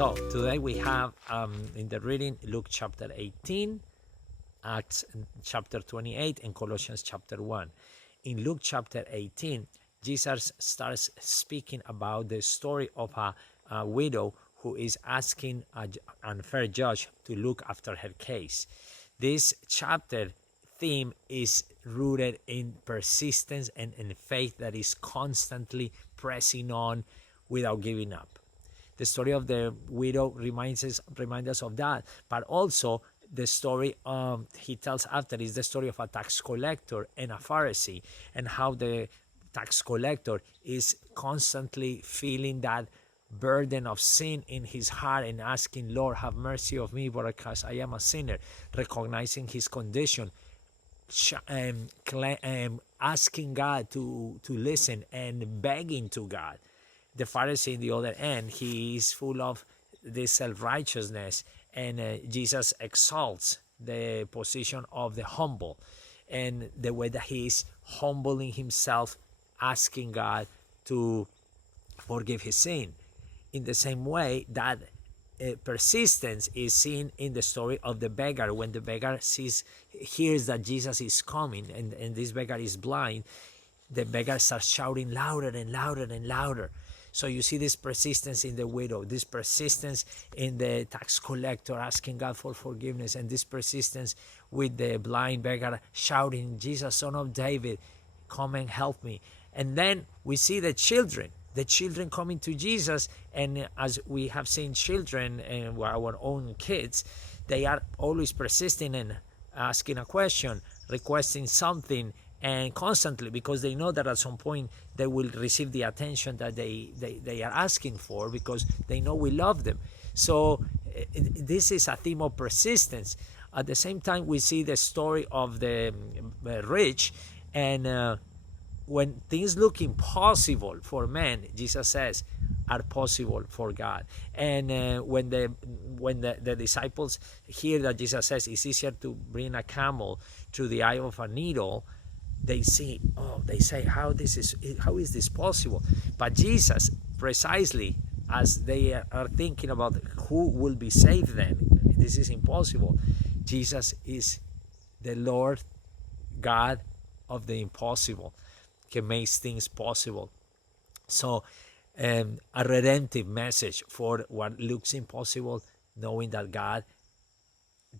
So today we have in the reading Luke chapter 18, Acts chapter 28, and Colossians chapter 1. In Luke chapter 18, Jesus starts speaking about the story of a widow who is asking an unfair judge to look after her case. This chapter theme is rooted in persistence and in faith that is constantly pressing on without giving up. The story of the widow reminds us of that, but also the story he tells after is the story of a tax collector and a Pharisee, and how the tax collector is constantly feeling that burden of sin in his heart and asking, Lord, have mercy of me because I am a sinner, recognizing his condition, asking God to listen and begging to God. The Pharisee, in the other end, he is full of this self-righteousness, and Jesus exalts the position of the humble and the way that he is humbling himself, asking God to forgive his sin. In the same way that persistence is seen in the story of the beggar. When the beggar hears that Jesus is coming, and this beggar is blind, the beggar starts shouting louder and louder and louder. So you see this persistence in the widow, this persistence in the tax collector asking God for forgiveness, and this persistence with the blind beggar shouting, Jesus, Son of David, come and help me. And then we see the children coming to Jesus, and as we have seen children and our own kids, they are always persisting and asking a question, requesting something, and constantly, because they know that at some point they will receive the attention that they are asking for, because they know we love them. So this is a theme of persistence. At the same time, we see the story of the rich, and when things look impossible for men, Jesus says, are possible for God. And when the disciples hear that Jesus says it's easier to bring a camel through the eye of a needle, they say, how is this possible? But Jesus, precisely as they are thinking about who will be saved then, this is impossible. Jesus is the Lord God of the impossible, He makes things possible. So a redemptive message for what looks impossible, knowing that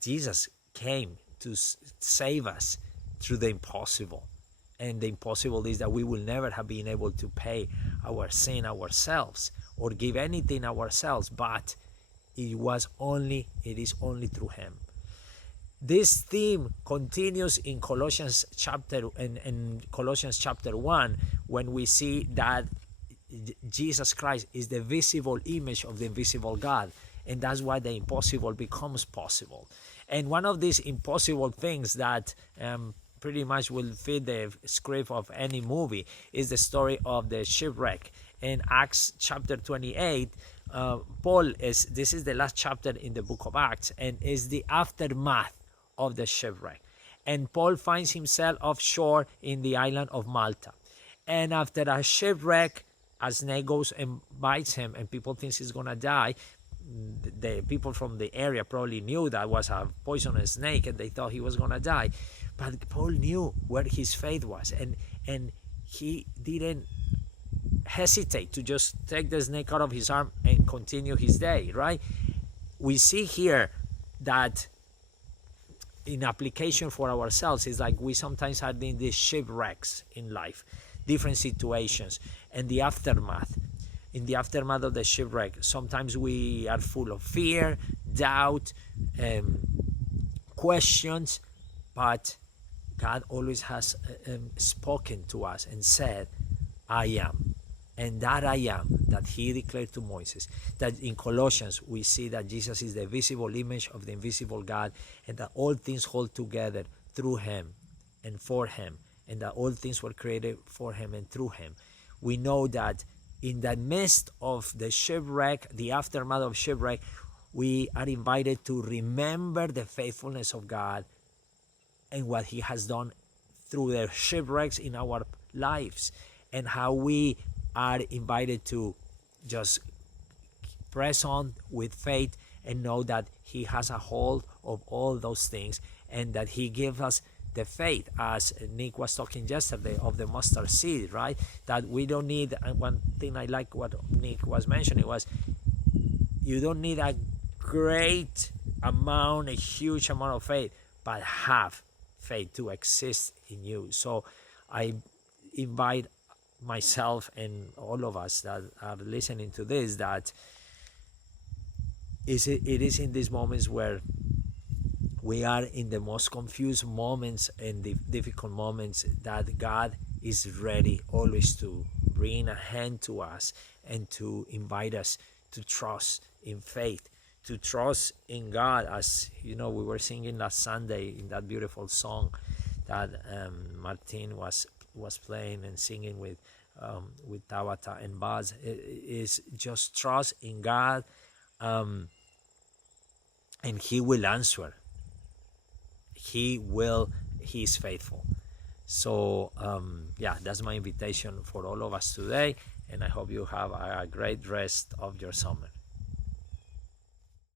Jesus came to save us through the impossible. And the impossible is that we will never have been able to pay our sin ourselves or give anything ourselves, but it is only through Him. This theme continues in Colossians chapter 1, when we see that Jesus Christ is the visible image of the invisible God, and that's why the impossible becomes possible. And one of these impossible things that pretty much will fit the script of any movie is the story of the shipwreck. In Acts chapter 28, this is the last chapter in the book of Acts, and is the aftermath of the shipwreck. And Paul finds himself offshore in the island of Malta. And after a shipwreck, a snake goes and bites him, and people think he's going to die. The people from the area probably knew that was a poisonous snake, and they thought he was going to die. But Paul knew where his faith was, and he didn't hesitate to just take the snake out of his arm and continue his day, right? We see here that in application for ourselves, it's like we sometimes have in these shipwrecks in life, different situations, and the aftermath. In the aftermath of the shipwreck, sometimes we are full of fear, doubt, questions, but God always has spoken to us and said, I am. And that I am, that He declared to Moses. That in Colossians, we see that Jesus is the visible image of the invisible God, and that all things hold together through Him and for Him, and that all things were created for Him and through Him. We know that in the midst of the shipwreck, the aftermath of shipwreck, we are invited to remember the faithfulness of God and what He has done through the shipwrecks in our lives, and how we are invited to just press on with faith and know that he has a hold of all those things, and that he gives us the faith, as Nick was talking yesterday, of the mustard seed, right? That we don't need, and one thing I like what Nick was mentioning was, you don't need a great amount, a huge amount of faith, but have faith to exist in you. So I invite myself and all of us that are listening to this, that it is in these moments where we are in the most confused moments and the difficult moments, that God is ready always to bring a hand to us and to invite us to trust in faith, to trust in God. As you know, we were singing last Sunday in that beautiful song that Martin was playing and singing with Tabata and Baz. Is just trust in God, and He will answer. He is faithful. So yeah, that's my invitation for all of us today, and I hope you have a great rest of your summer.